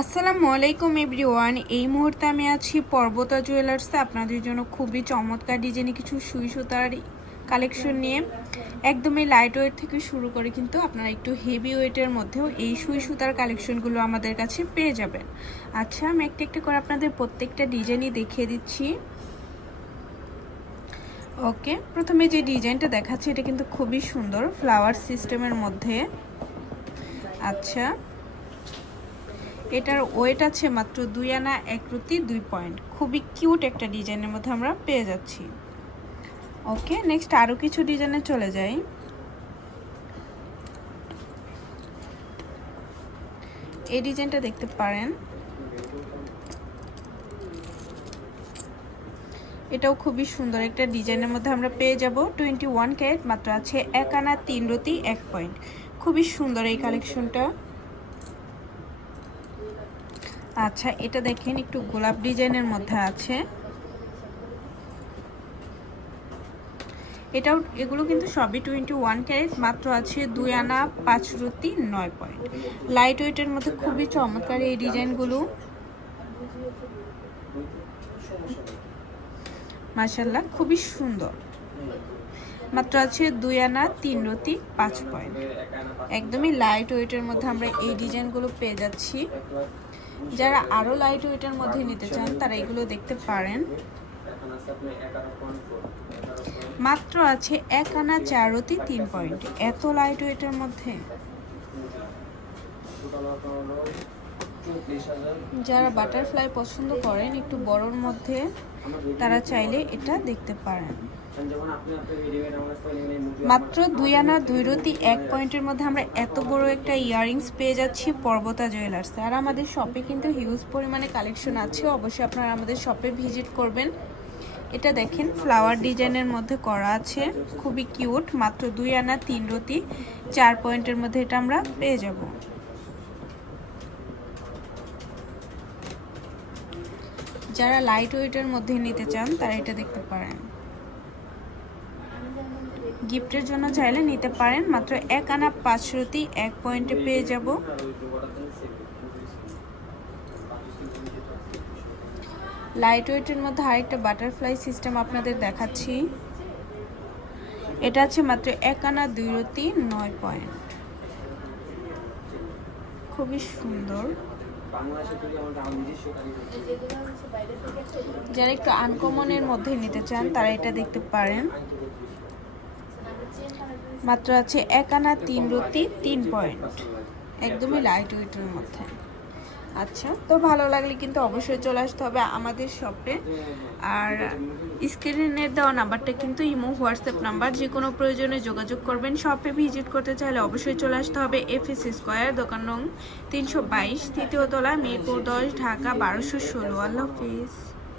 আসসালামু আলাইকুম এভরিওয়ান। এই মুহূর্তে আমি আছি পর্বতা জুয়েলার্সে আপনাদের জন্য খুবই চমৎকার ডিজাইনে কিছু সুই সুতার কালেকশন নিয়ে। একদমই লাইট ওয়েট থেকে শুরু করে কিন্তু আপনারা একটু হেভি ওয়েটের মধ্যেও এই সুই সুতার কালেকশনগুলো আমাদের কাছে পেয়ে যাবেন। আচ্ছা, আমি একটা একটা করে আপনাদের প্রত্যেকটা ডিজাইনই দেখিয়ে দিচ্ছি। ওকে, প্রথমে যে ডিজাইনটা দেখাচ্ছি এটা কিন্তু খুবই সুন্দর ফ্লাওয়ার সিস্টেমের মধ্যে। আচ্ছা, এটার ওয়েট আছে মাত্র 2 আনা 1 রুটি 2 পয়েন্ট। খুবই কিউট একটা ডিজাইনের মধ্যে আমরা পেয়ে যাচ্ছি। ওকে, নেক্সট আরও কিছু ডিজাইনে চলে যাই। এই ডিজাইনটা দেখতে পারেন, এটাও খুবই সুন্দর একটা ডিজাইনের মধ্যে আমরা পেয়ে যাব। 21 ক্যারেট, মাত্র আছে 1 আনা 3 রুটি 1 পয়েন্ট। খুবই সুন্দর এই কালেকশনটা। আচ্ছা, এটা দেখেন একটু গোলাপ ডিজাইনের মধ্যে আছে। এগুলো কিন্তু সবই 21 ক্যারেট, মাত্র আছে 2 আনা 5 রুটি 9 পয়েন্ট। লাইট ওয়েটের মধ্যে খুবই চমৎকার এই ডিজাইনগুলো, মাশাআল্লাহ খুবই সুন্দর। মাত্র আছে 2 আনা 3 রুটি 5 পয়েন্ট। একদমই লাইট ওয়েটের মধ্যে আমরা এই ডিজাইনগুলো পেয়ে যাচ্ছি। যারা আরও লাইট ওয়েটের মধ্যে নিতে চান তারা এগুলো দেখতে পারেন। মাত্র আছে 1 আনা 4 রুটি 3 পয়েন্ট। এত লাইট ওয়েটের মধ্যে যারা বাটারফ্লাই পছন্দ করেন একটু বড়র মধ্যে, তারা চাইলে এটা দেখতে পারেন। মাত্র 2 আনা 2 রুটি 1 পয়েন্টের মধ্যে আমরা এত বড় একটা ইয়াররিংস পেয়ে যাচ্ছি পর্বতা জুয়েলার্সে। আর আমাদের শপে কিন্তু হিউজ পরিমাণে কালেকশন আছে, অবশ্যই আপনারা আমাদের শপে ভিজিট করবেন। এটা দেখেন ফ্লাওয়ার ডিজাইনের মধ্যে করা আছে, খুবই কিউট। মাত্র 2 আনা 3 রুটি 4 পয়েন্টের মধ্যে এটা আমরা পেয়ে যাব। যারা লাইট ওয়েটের মধ্যে নিতে চান তারা এটা দেখতে পারেন। গিফটের জন্য চাইলে নিতে পারেন। মাত্র 1 আনা 5 রুটি 1 পয়েন্টে পেয়ে যাব। লাইট ওয়েটের মধ্যে আরেকটা বাটারফ্লাই সিস্টেম আপনাদের দেখাচ্ছি। এটা আছে মাত্র 1 আনা 2 রুটি 9 পয়েন্ট। খুবই সুন্দর। যারা একটু আনকমনের মধ্যে নিতে চান তারা এটা দেখতে পারেন। মাত্র আছে 1 আনা 3 রুটি 3 পয়েন্ট। একদমই লাইট ওয়েটের মধ্যে। আচ্ছা, তো ভালো লাগলে কিন্তু অবশ্যই চলে আসতে হবে আমাদের শপে। আর স্ক্রিনের দেওয়া নাম্বারটা কিন্তু ইমো হোয়াটসঅ্যাপ নাম্বার, যে কোনো প্রয়োজনে যোগাযোগ করবেন। শপে ভিজিট করতে চাইলে অবশ্যই চলে আসতে হবে এফএস স্কয়ার, দোকান নং 322, তৃতীয় তলা, মিরপুর 10, ঢাকা 1216। আল্লাহ হাফিজ।